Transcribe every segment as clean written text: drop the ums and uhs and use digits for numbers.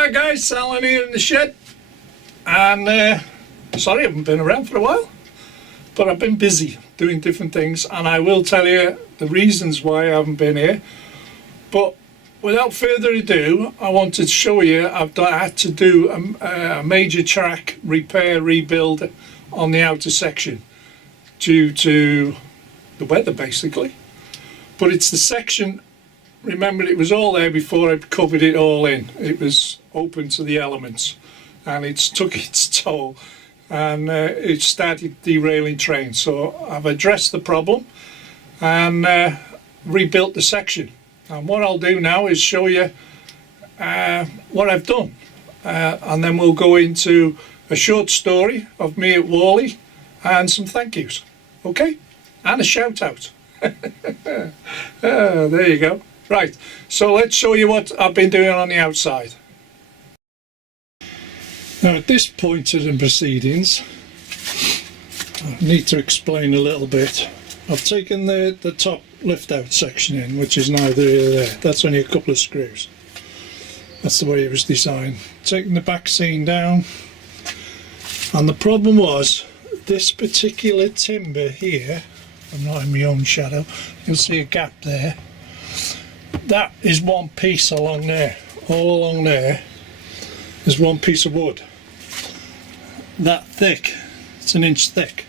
Hi guys, Alan here in the shed, and sorry I haven't been around for a while, but I've been busy doing different things, and I will tell you the reasons why I haven't been here. But without further ado, I wanted to show you I had to do a major track repair rebuild on the outer section due to the weather basically. But it's the section, remember it was all there before I covered it all in. It was open to the elements and it's took its toll, and it started derailing trains. So I've addressed the problem and rebuilt the section. And what I'll do now is show you what I've done, and then we'll go into a short story of me at Warley and some thank yous, okay, and a shout out. There you go. Right, so let's show you what I've been doing on the outside. Now at this point in the proceedings, I need to explain a little bit. I've taken the top lift out section in, which is neither here nor there. That's only a couple of screws. That's the way it was designed. Taking the back seam down, and the problem was this particular timber here, I'm not in my own shadow, you'll see a gap there. That is one piece along there. All along there is one piece of wood. That thick, it's an inch thick.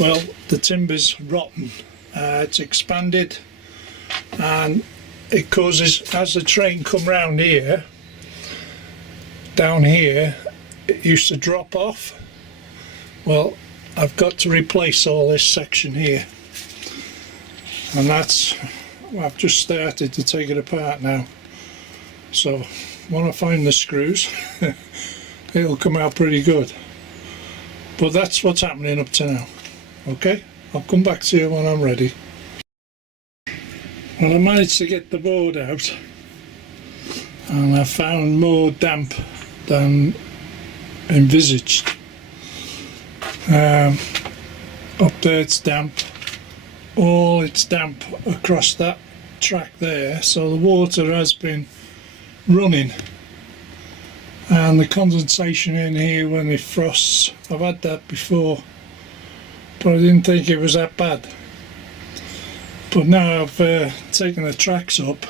Well, the timber's rotten. It's expanded, and it causes, as the train come round here, down here, it used to drop off. Well, I've got to replace all this section here, and that's, I've just started to take it apart now. So when I find the screws, it'll come out pretty good. But that's what's happening up to now. Okay, I'll come back to you when I'm ready. Well, I managed to get the board out, and I found more damp than envisaged. Up there it's damp, all it's damp across that track there, so the water has been running, and the condensation in here when it frosts, I've had that before, but I didn't think it was that bad. But now I've taken the tracks up,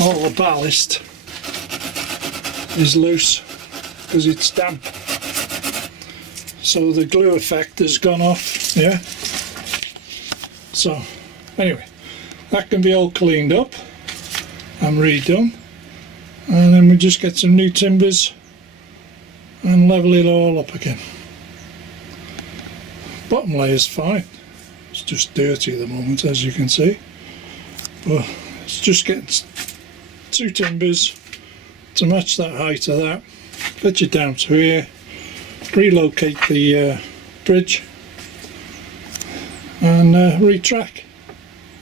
all the ballast is loose because it's damp. So the glue effect has gone off, yeah. So anyway, that can be all cleaned up and redone, and then we just get some new timbers and level it all up again. Bottom layer's fine, it's just dirty at the moment, as you can see, but it's just getting two timbers to match that height of that, get you down to here, relocate the bridge, and retrack,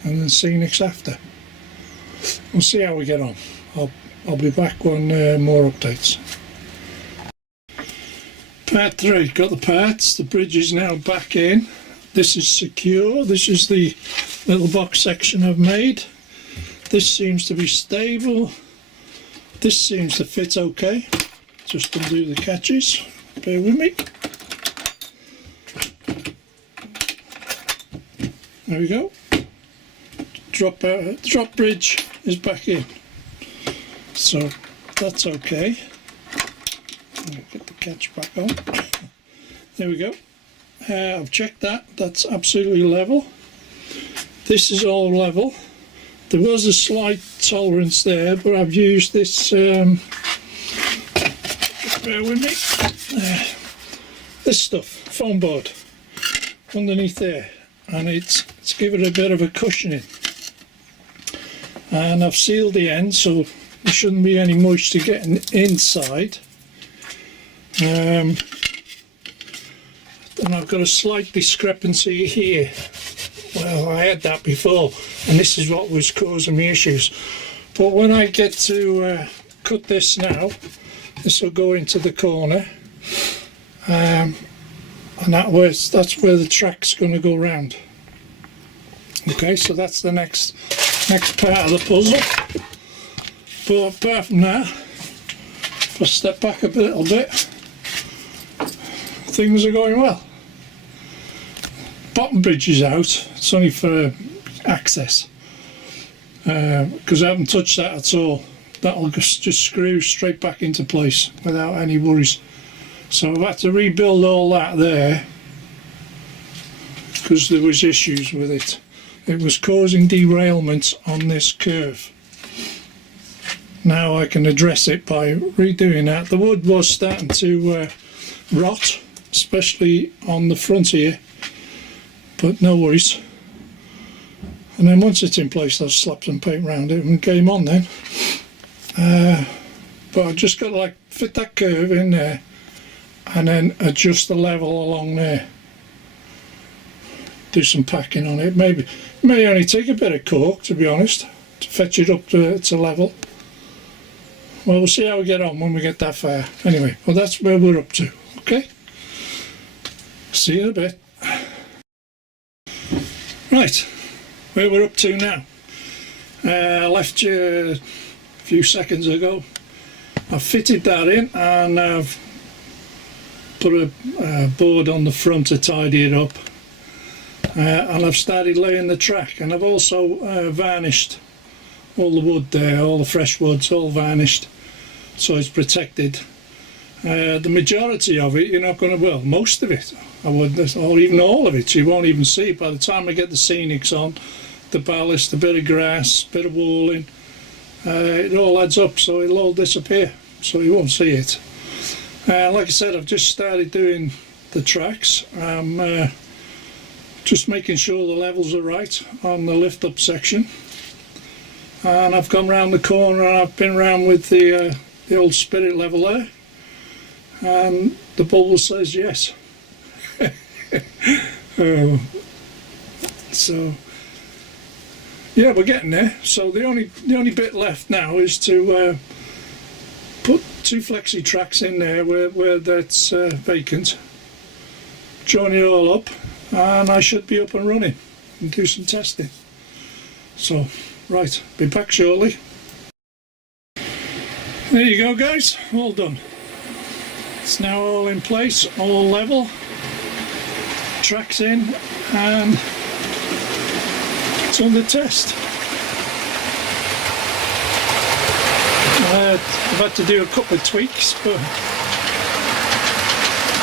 and then see next after. We'll see how we get on. I'll be back when more updates. Part 3, got the parts, the bridge is now back in. This is secure, this is the little box section I've made. This seems to be stable, this seems to fit okay. Just undo the catches, bear with me. There we go. Drop bridge is back in, so that's okay. Get the catch back on. There we go. I've checked that, that's absolutely level. This is all level. There was a slight tolerance there, but I've used this, bear with me, this stuff, foam board, underneath there, and it's given it a bit of a cushioning. And I've sealed the end, so there shouldn't be any moisture getting inside. And I've got a slight discrepancy here. Well, I had that before, and this is what was causing me issues. But when I get to cut this now, this will go into the corner, and that's where the track's going to go round. Okay, so that's the next part of the puzzle. But apart from that, if I step back a little bit, things are going well. Bottom bridge is out, it's only for access, because I haven't touched that at all. That'll just screw straight back into place without any worries. So I've had to rebuild all that there because there was issues with it. It was causing derailments on this curve. Now I can address it by redoing that. The wood was starting to rot, especially on the front here, but no worries. And then once it's in place, I'll slap some paint around it and game on then. But I've just got to like fit that curve in there and then adjust the level along there. Do some packing on it. Maybe may only take a bit of cork, to be honest, to fetch it up to level. Well, we'll see how we get on when we get that far. Anyway, well, that's where we're up to. Okay, see you in a bit. Right, where we're up to now. I left you a few seconds ago. I've fitted that in and I've put a board on the front to tidy it up, and I've started laying the track, and I've also varnished all the wood there, all the fresh wood's all varnished, so it's protected. The majority of it, you're not going to, well, most of it, I wouldn't, or even all of it, you won't even see. By the time I get the scenics on, the ballast, a bit of grass, a bit of walling, it all adds up, so it'll all disappear, so you won't see it. Like I said, I've just started doing the tracks. I'm just making sure the levels are right on the lift up section, and I've gone round the corner and I've been round with the old spirit level there, and the bubble says yes. So yeah, we're getting there. So the only bit left now is to put 2 flexi tracks in there where that's vacant, join it all up, and I should be up and running and do some testing. So right, be back shortly. There you go guys, all done. It's now all in place, all level, tracks in, and it's under test. I've had to do a couple of tweaks, but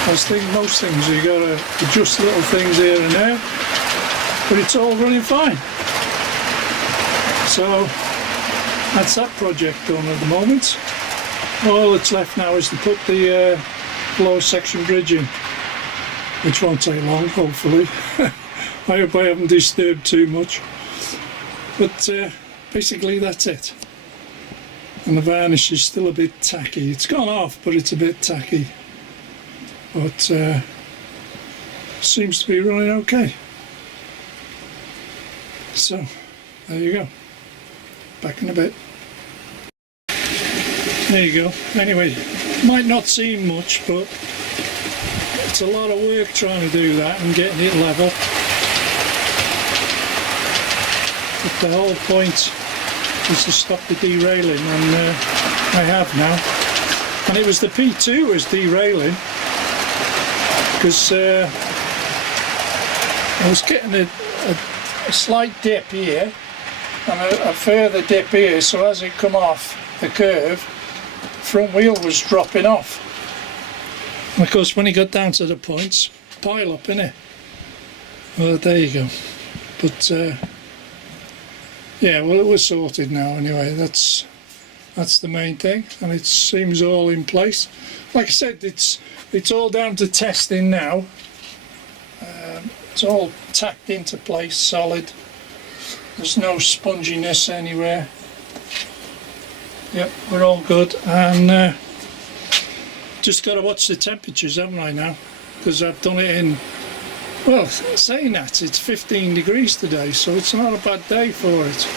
I think most things you got to adjust little things here and there, but it's all running fine. So that's that project done at the moment. All that's left now is to put the lower section bridge in, which won't take long, hopefully. I hope I haven't disturbed too much, but basically that's it. And the varnish is still a bit tacky. It's gone off, but it's a bit tacky, but seems to be running okay. So there you go, back in a bit. There you go. Anyway, might not seem much, but it's a lot of work trying to do that and getting it level. But the whole point is to stop the derailing, and I have now. And it was the P2 was derailing, because I was getting a slight dip here and a further dip here, so as it come off the curve, front wheel was dropping off. And of course when he got down to the points, pile up, innit? Well, there you go. But yeah, well, it was sorted now anyway. That's the main thing, and it seems all in place. Like I said, it's all down to testing now. It's all tacked into place, solid. There's no sponginess anywhere. Yep, we're all good, and just got to watch the temperatures, haven't I, now? Because I've done it in, well, saying that, it's 15 degrees today, so it's not a bad day for it.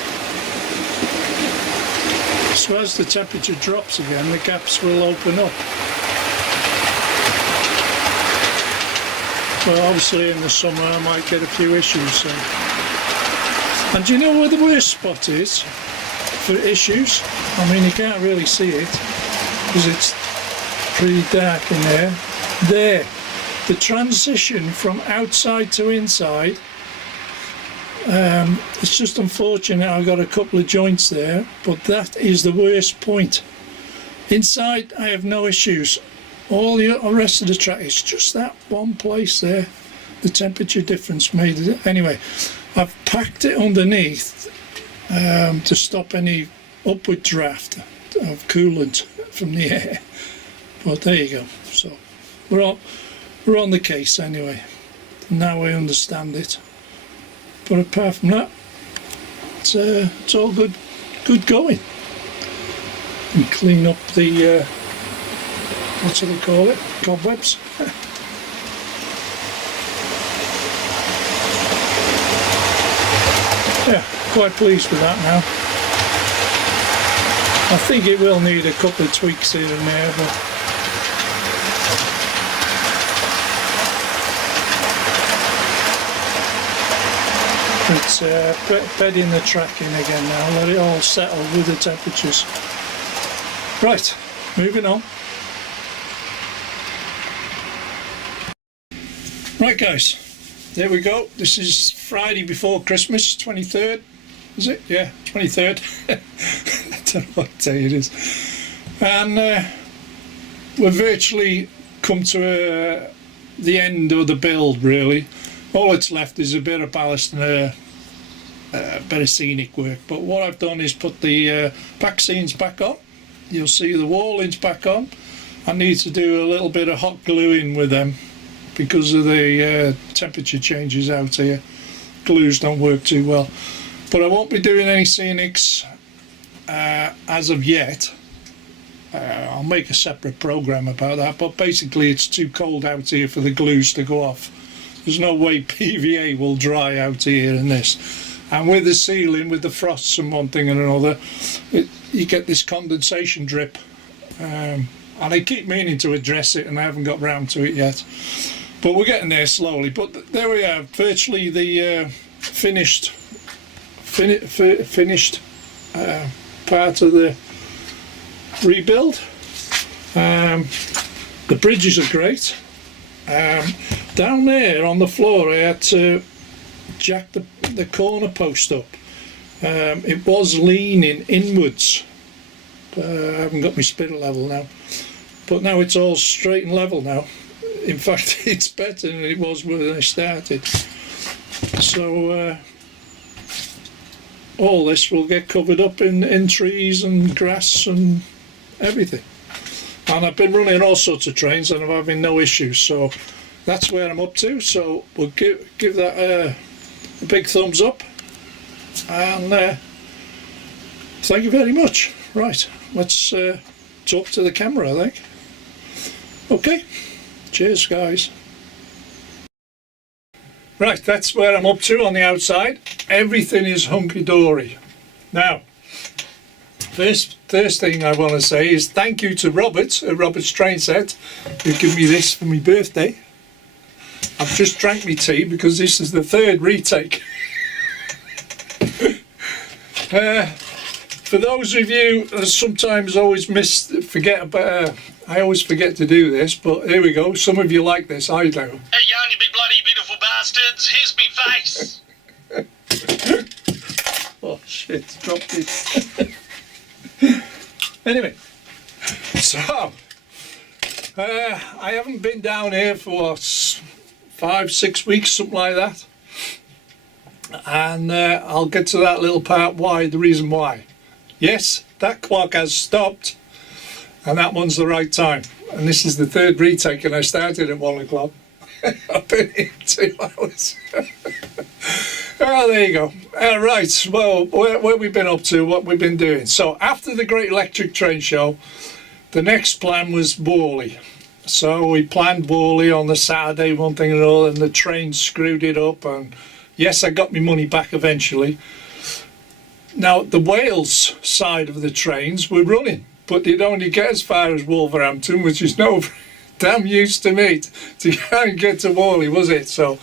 So as the temperature drops again, the gaps will open up. Well, obviously in the summer I might get a few issues. So. And do you know where the worst spot is? for issues. I mean, you can't really see it because it's pretty dark in there. There, the transition from outside to inside, it's just unfortunate I've got a couple of joints there, but that is the worst point. Inside I have no issues. All the rest of the track is just that one place there. The temperature difference made it. Anyway, I've packed it underneath to stop any upward draft of coolant from the air. But there you go. So we're on the case anyway. Now I understand it. But apart from that, it's all good going. And clean up the what do they call it? Cobwebs. Yeah, quite pleased with that now. I think it will need a couple of tweaks here and there, but it's bedding the track in again now, let it all settle with the temperatures. Right, moving on. Right guys, there we go. This is Friday before Christmas, 23rd, is it? Yeah, 23rd. I don't know what day it is. And we've virtually come to the end of the build really. All that's left is a bit of ballast and a bit of scenic work. But what I've done is put the back scenes back on. You'll see the Warleys back on. I need to do a little bit of hot gluing with them because of the temperature changes out here. Glues don't work too well. But I won't be doing any scenics as of yet. I'll make a separate program about that, but basically it's too cold out here for the glues to go off. There's no way PVA will dry out here in this. And with the sealing, with the frosts and one thing and another, you get this condensation drip. And I keep meaning to address it and I haven't got round to it yet. But we're getting there slowly. But there we are, virtually the finished part of the rebuild. The bridges are great. Down there on the floor I had to jack the corner post up. It was leaning inwards. I haven't got my spittle level now, but now it's all straight and level now. In fact, it's better than it was when I started. So all this will get covered up in trees and grass and everything. And I've been running all sorts of trains and I'm having no issues, so that's where I'm up to. So we'll give that a big thumbs up, and thank you very much. Right, let's talk to the camera, I think. Okay, cheers guys. Right, that's where I'm up to on the outside. Everything is hunky-dory. Now, first thing I want to say is thank you to Robert at Robert's Train Set, who gave me this for my birthday. I've just drank my tea because this is the third retake. For those of you that sometimes always forget about, I always forget to do this, but here we go. Some of you like this, I do. Hey, young, you big bloody beautiful bastards, here's me face. Oh shit, dropped it. Anyway, so I haven't been down here for 5-6 weeks, something like that, and I'll get to that little part why, the reason why. Yes, that clock has stopped and that one's the right time, and this is the third retake and I started at 1 o'clock. I've been here 2 hours. Oh, there you go. Right, well, where we've been up to, what we've been doing. So after the Great Electric Train Show, the next plan was Worley. So we planned Worley on the Saturday, one thing and all, and the train screwed it up, and yes, I got my money back eventually. Now, the Wales side of the trains were running, but they'd only get as far as Wolverhampton, which is no damn use to me to try and get to Warley, was it? So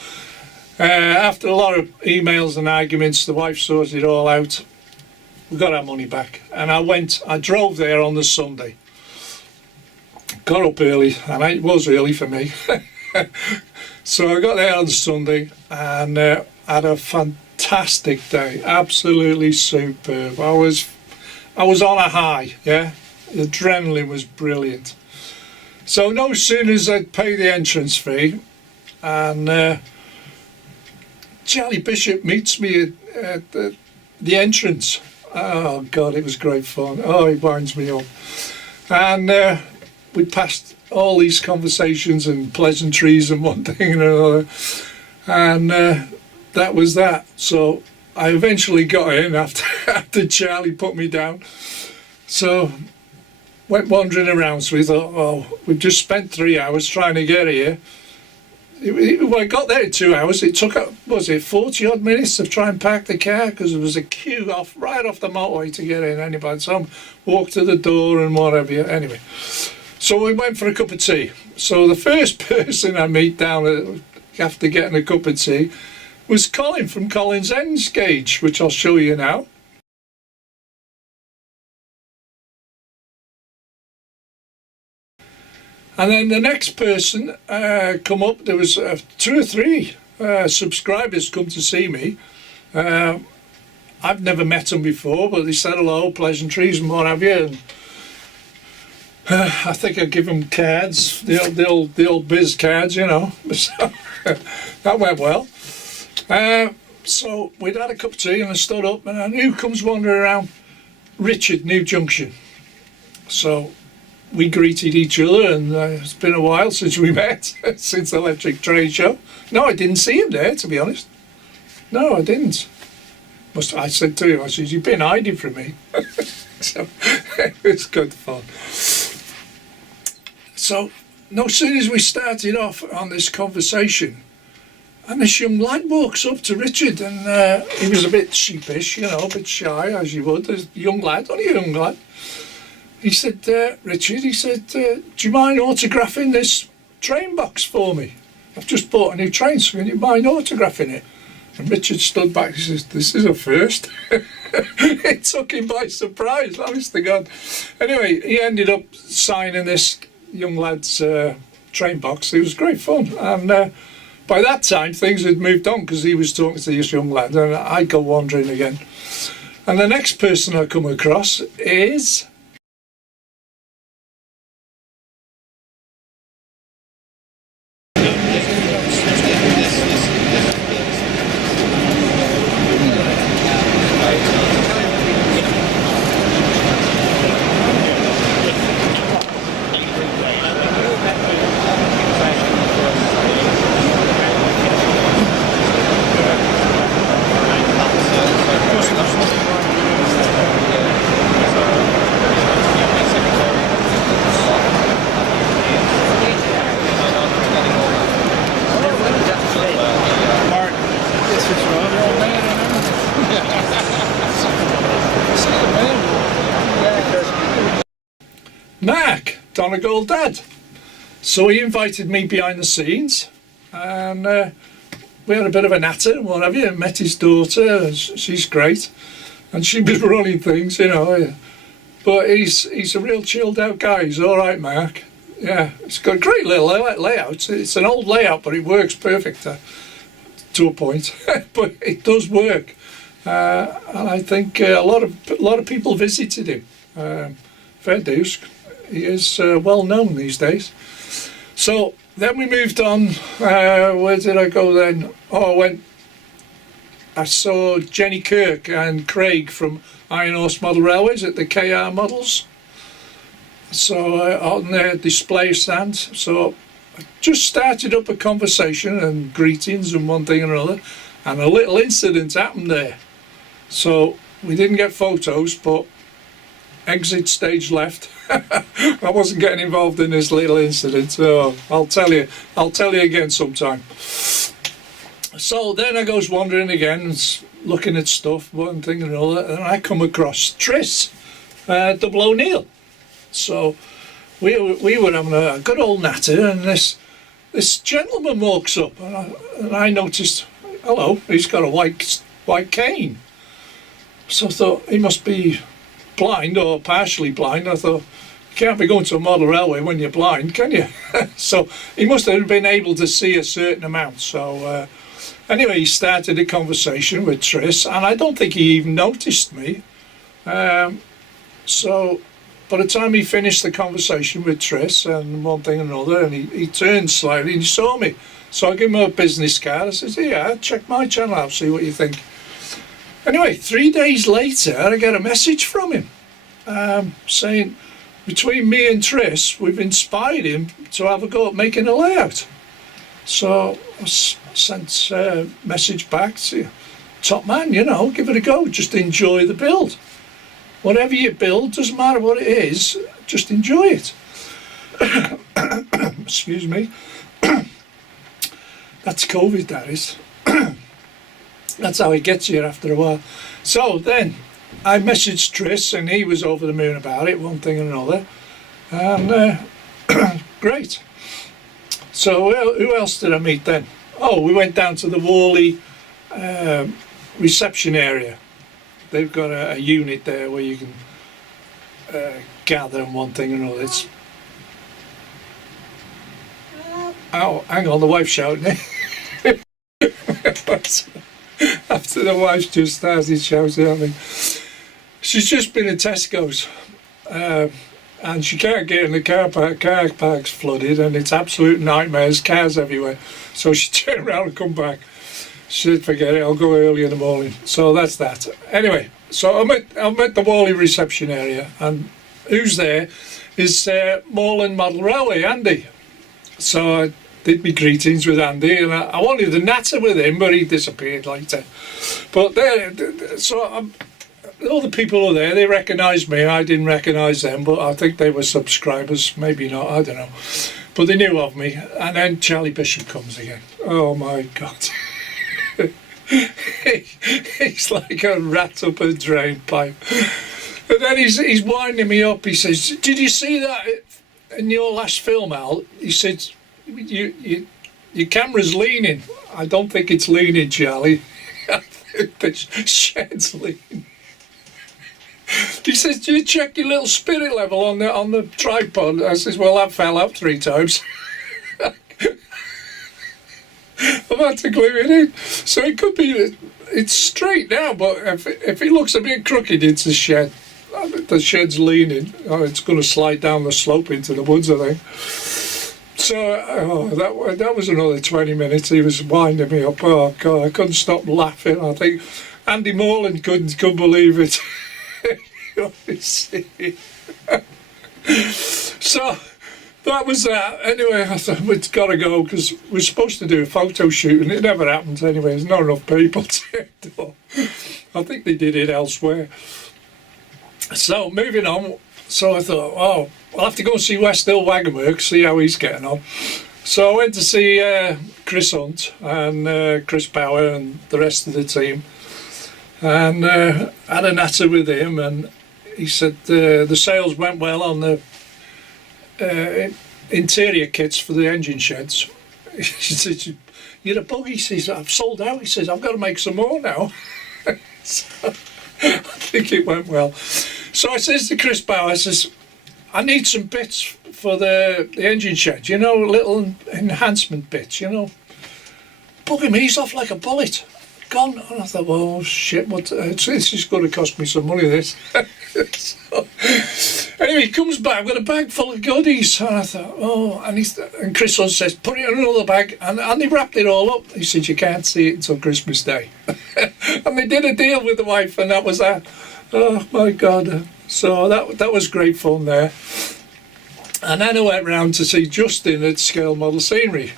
after a lot of emails and arguments, the wife sorted it all out, we got our money back. And I drove there on the Sunday. Got up early, and it was early for me. So I got there on Sunday and had a fantastic day, absolutely superb. I was on a high, yeah. The adrenaline was brilliant. So no sooner as I'd pay the entrance fee, and Charlie Bishop meets me at the entrance. Oh God, it was great fun. Oh, he winds me up, and we passed all these conversations and pleasantries and one thing and another, and that was that. So I eventually got in after Charlie put me down. So went wandering around. So we thought, oh, we've just spent 3 hours trying to get here. When I got there in 2 hours, it took, was it 40 odd minutes to try and park the car, because there was a queue right off the motorway to get in anyway. So I walked to the door and whatever. Anyway, so we went for a cup of tea. So the first person I meet down after getting a cup of tea was Colin from Colin's Ends Gauge, which I'll show you now. And then the next person come up, there was 2 or 3 subscribers come to see me. I've never met them before, but they said hello, pleasantries and what have you. And, I think I give them cards, the old biz cards, you know. So that went well. So we'd had a cup of tea and I stood up, and I knew comes wandering around Richard, New Junction. So we greeted each other, and it's been a while since we met, since the Electric Trade Show. No, I didn't see him there, to be honest. No, I didn't. I said to him, I said, you've been hiding from me. So it was good fun. So no sooner as we started off on this conversation, and this young lad walks up to Richard, and he was a bit sheepish, you know, a bit shy, as you would, a young lad, only a young lad. He said, Richard, he said, do you mind autographing this train box for me? I've just bought a new train, so can you mind autographing it? And Richard stood back, he says, this is a first. It took him by surprise, honest to God. Anyway, he ended up signing this young lad's train box. It was great fun. And by that time, things had moved on, because he was talking to this young lad, and I go wandering again. And the next person I come across is... Mark, Donegal Dad. So he invited me behind the scenes, and we had a bit of a natter and what have you, and met his daughter. She's great, and she was running things, you know. But he's a real chilled out guy. He's all right, Mark. Yeah, it's got a great little layout. It's an old layout, but it works perfect to a point. But it does work, and I think a lot of people visited him. Fair dues. He is well known these days. So then we moved on. Where did I go then? Oh, I saw Jenny Kirk and Craig from Iron Horse Model Railways at the KR Models. So on their display stand. So I just started up a conversation and greetings and one thing and another, and a little incident happened there. So we didn't get photos, but exit stage left. I wasn't getting involved in this little incident, so I'll tell you again sometime. So then I goes wandering again, looking at stuff, one thing and another, and I come across Tris, Double O'Neill. So we were having a good old natter, and this gentleman walks up, and I noticed, hello, he's got a white cane. So I thought, he must be blind or partially blind. I thought, you can't be going to a model railway when you're blind, can you? So he must have been able to see a certain amount. So anyway, he started a conversation with Tris, and I don't think he even noticed me. So by the time he finished the conversation with Tris and one thing and another, and he turned slightly and he saw me. So I gave him a business card. I said, yeah, check my channel out, see what you think. Anyway, 3 days later, I get a message from him saying, between me and Tris, we've inspired him to have a go at making a layout. So I sent a message back to top man, you know, give it a go, just enjoy the build. Whatever you build, doesn't matter what it is, just enjoy it. Excuse me. That's COVID, that is. That's how it gets you after a while. So then I messaged Tris, and he was over the moon about it, one thing and another. And great. So who else did I meet then? Oh, we went down to the Warley reception area. They've got a unit there where you can gather and one thing and another. It's... Oh, hang on, the wife's shouting. After the wife just started shouting at me. She's just been at Tesco's and she can't get in the car park. Car park's flooded and it's absolute nightmares, cars everywhere. So she turned around and come back. She said, forget it, I'll go early in the morning. So that's that. Anyway, so I'm at the Warley reception area, and who's there is Moreland Model Railway, Andy. So I did my greetings with Andy, and I wanted to natter with him, but he disappeared later. But there, so all the people are there, they recognised me, I didn't recognise them, but I think they were subscribers, maybe not, I don't know. But they knew of me, and then Charlie Bishop comes again. Oh my God. He's like a rat up a drain pipe. And then he's winding me up. He says, did you see that in your last film, Al? He said, your camera's leaning. I don't think it's leaning, Charlie. I think the shed's leaning. He says, do you check your little spirit level on the tripod? I says, well, that fell out 3 times. I've had to glue it in. So it could be, it's straight now, but if it looks a bit crooked, it's a shed. The shed's leaning. Oh, it's going to slide down the slope into the woods, I think. So that was another 20 minutes. He was winding me up. Oh God, I couldn't stop laughing. I think Andy Moreland couldn't believe it. So that was that. Anyway, I thought we'd got to go because we're supposed to do a photo shoot and it never happens anyway. There's not enough people to do it. I think they did it elsewhere. So moving on. So I thought, oh, I'll have to go and see West Hill Wagonworks, see how he's getting on. So I went to see Chris Hunt and Chris Power and the rest of the team, and had a natter with him, and he said the sales went well on the interior kits for the engine sheds. He said, you're a bug. He says, I've sold out. He says, I've got to make some more now. So I think it went well. So I says to Chris Bauer, I says, I need some bits for the engine shed, you know, little enhancement bits, you know. Bug him, he's off like a bullet. Gone. And I thought, well, shit, this is going to cost me some money, this. So, anyway, he comes back with a bag full of goodies. And I thought, oh, and Chris Hunt says, put it in another bag. And they wrapped it all up. He said, you can't see it until Christmas Day. And they did a deal with the wife, and that was that. Oh, my God. So that was great fun there. And then I went round to see Justin at Scale Model Scenery,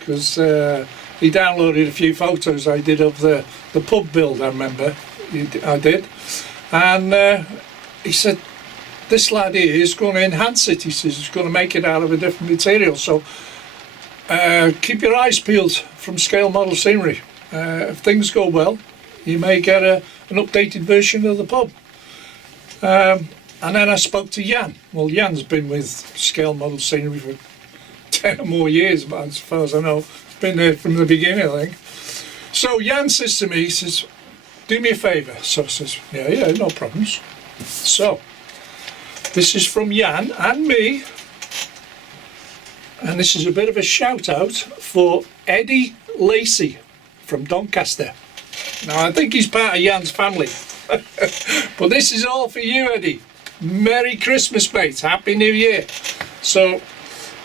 because he downloaded a few photos I did of the pub build, I remember. I did. And he said, this lad here is going to enhance it. He says he's going to make it out of a different material. So keep your eyes peeled from Scale Model Scenery. If things go well, you may get an updated version of the pub. And then I spoke to Jan. Well, Jan's been with Scale Model Scenery for 10 or more years, but as far as I know, been there from the beginning, I think. So Jan says to me, he says, do me a favour. So I says, yeah, no problems. So, this is from Jan and me. And this is a bit of a shout out for Eddie Lacey from Doncaster. Now I think he's part of Jan's family. But this is all for you, Eddie. Merry Christmas, mate. Happy New Year. So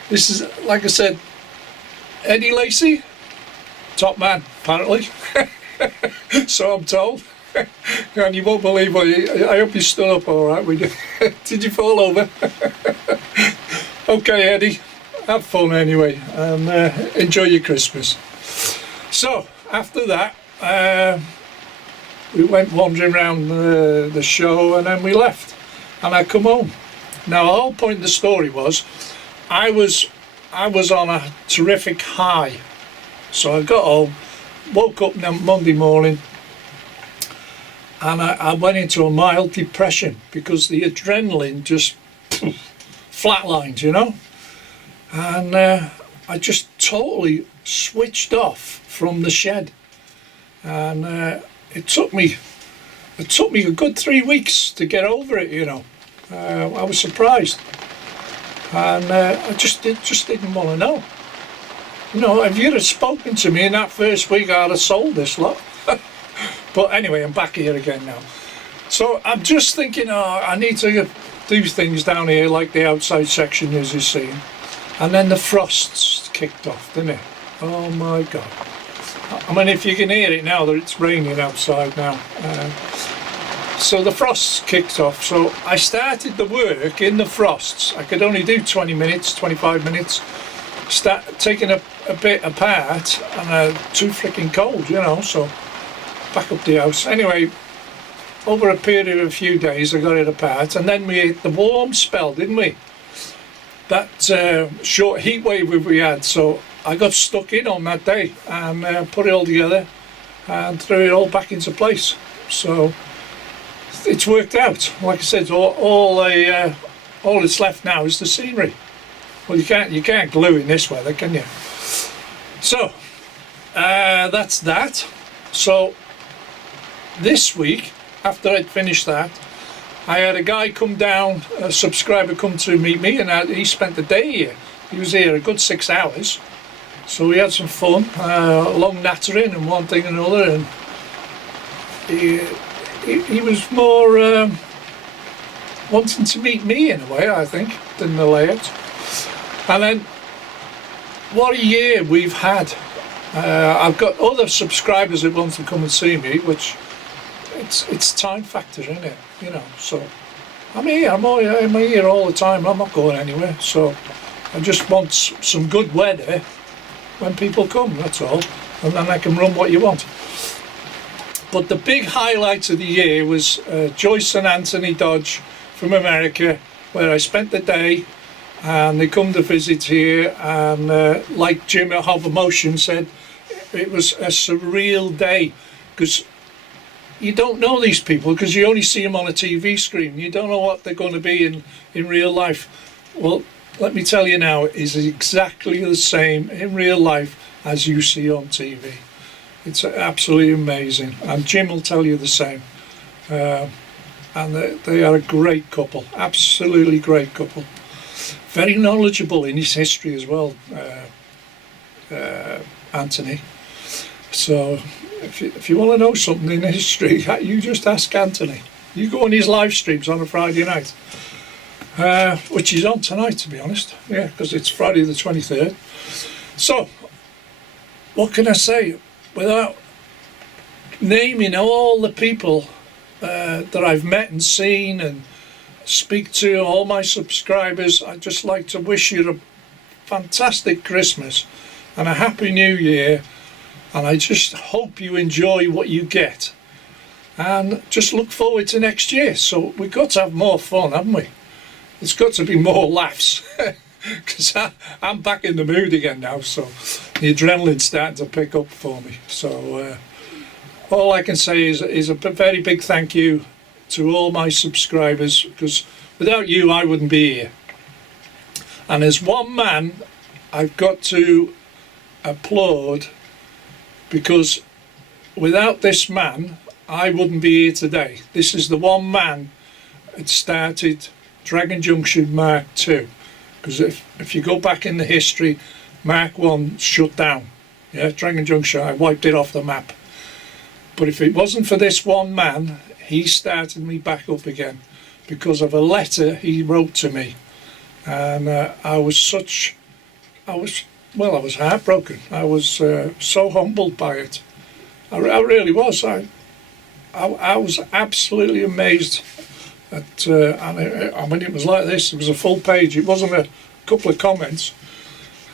this is, like I said, Eddie Lacey, top man apparently. So I'm told. And you won't believe what I hope you stood up all right. Did you fall over? Okay, Eddie. Have fun anyway, and enjoy your Christmas. So after that, we went wandering around the show, and then we left, and I come home. Now the whole point of the story was, I was on a terrific high. So I got home, woke up Monday morning, and I went into a mild depression because the adrenaline just flatlined, you know. And I just totally switched off from the shed, and it took me a good 3 weeks to get over it, you know. I was surprised, and I just didn't want to know. You know, if you'd have spoken to me in that first week, I'd have sold this lot. But anyway, I'm back here again now. So I'm just thinking, I need to do things down here like the outside section, as you've seen. And then the frosts kicked off, didn't it? Oh my God. I mean, if you can hear it now that it's raining outside now. So the frosts kicked off. So I started the work in the frosts. I could only do 20 minutes, 25 minutes. Start taking a bit apart, and too freaking cold, you know, so back up the house. Anyway, over a period of a few days I got it apart, and then we hit the warm spell, didn't we? That short heat wave we had, so I got stuck in on that day and put it all together and threw it all back into place. So it's worked out. Like I said, all that's left now is the scenery. Well, you can't glue in this weather, can you? So that's that. So this week, after I'd finished that, I had a guy come down, a subscriber come to meet me, and he spent the day here. He was here a good 6 hours, so we had some fun, long nattering and one thing and another, and he was more wanting to meet me in a way, I think, than the layout. And then, what a year we've had. I've got other subscribers that want to come and see me, which it's time factor, isn't it? You know, so I'm here all the time. I'm not going anywhere. So I just want some good weather when people come, that's all, and then I can run what you want. But the big highlight of the year was Joyce and Anthony Dodge from America, where I spent the day, and they come to visit here, and like Jim at Hov Emotion said, it was a surreal day, because you don't know these people because you only see them on a TV screen. You don't know what they're going to be in real life. Well, let me tell you now, it is exactly the same in real life as you see on TV. It's absolutely amazing, and Jim will tell you the same. And they are a great couple, absolutely great couple. Very knowledgeable in his history as well, Anthony. So if you want to know something in history, you just ask Anthony. You go on his live streams on a Friday night, which is on tonight, to be honest. Yeah, because it's Friday the 23rd. So, what can I say? Without naming all the people that I've met and seen and speak to, all my subscribers, I'd just like to wish you a fantastic Christmas and a happy New Year. And I just hope you enjoy what you get, and just look forward to next year. So we've got to have more fun, haven't we? It's got to be more laughs, because I'm back in the mood again now, so the adrenaline's starting to pick up for me. So all I can say is a very big thank you to all my subscribers, because without you I wouldn't be here. And as one man, I've got to applaud, because without this man I wouldn't be here today. This is the one man that started Dragon Junction Mark II. Because if you go back in the history, Mark 1 shut down. Yeah, Dragon Junction, I wiped it off the map. But if it wasn't for this one man, he started me back up again because of a letter he wrote to me. And I was heartbroken. I was so humbled by it. I really was. I was absolutely amazed at, I mean, it was like this. It was a full page. It wasn't a couple of comments.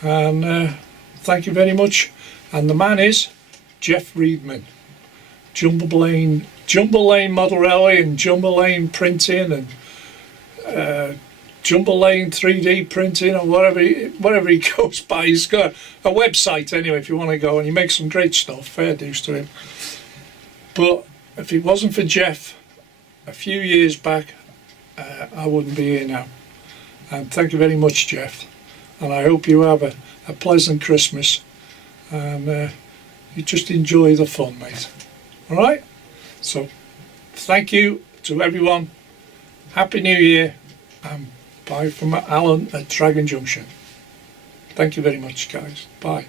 And thank you very much. And the man is Jeff Reedman. Jumbo Lane Model Railway and Jumbo Lane Printing and Jumbo Lane 3D Printing or whatever he goes by. He's got a website anyway if you want to go, and he makes some great stuff. Fair dues to him. But if it wasn't for Jeff a few years back, I wouldn't be here now. And thank you very much, Jeff. And I hope you have a pleasant Christmas and you just enjoy the fun, mate. Alright? So, thank you to everyone. Happy New Year. And bye from Alan at Dragon Junction. Thank you very much, guys. Bye.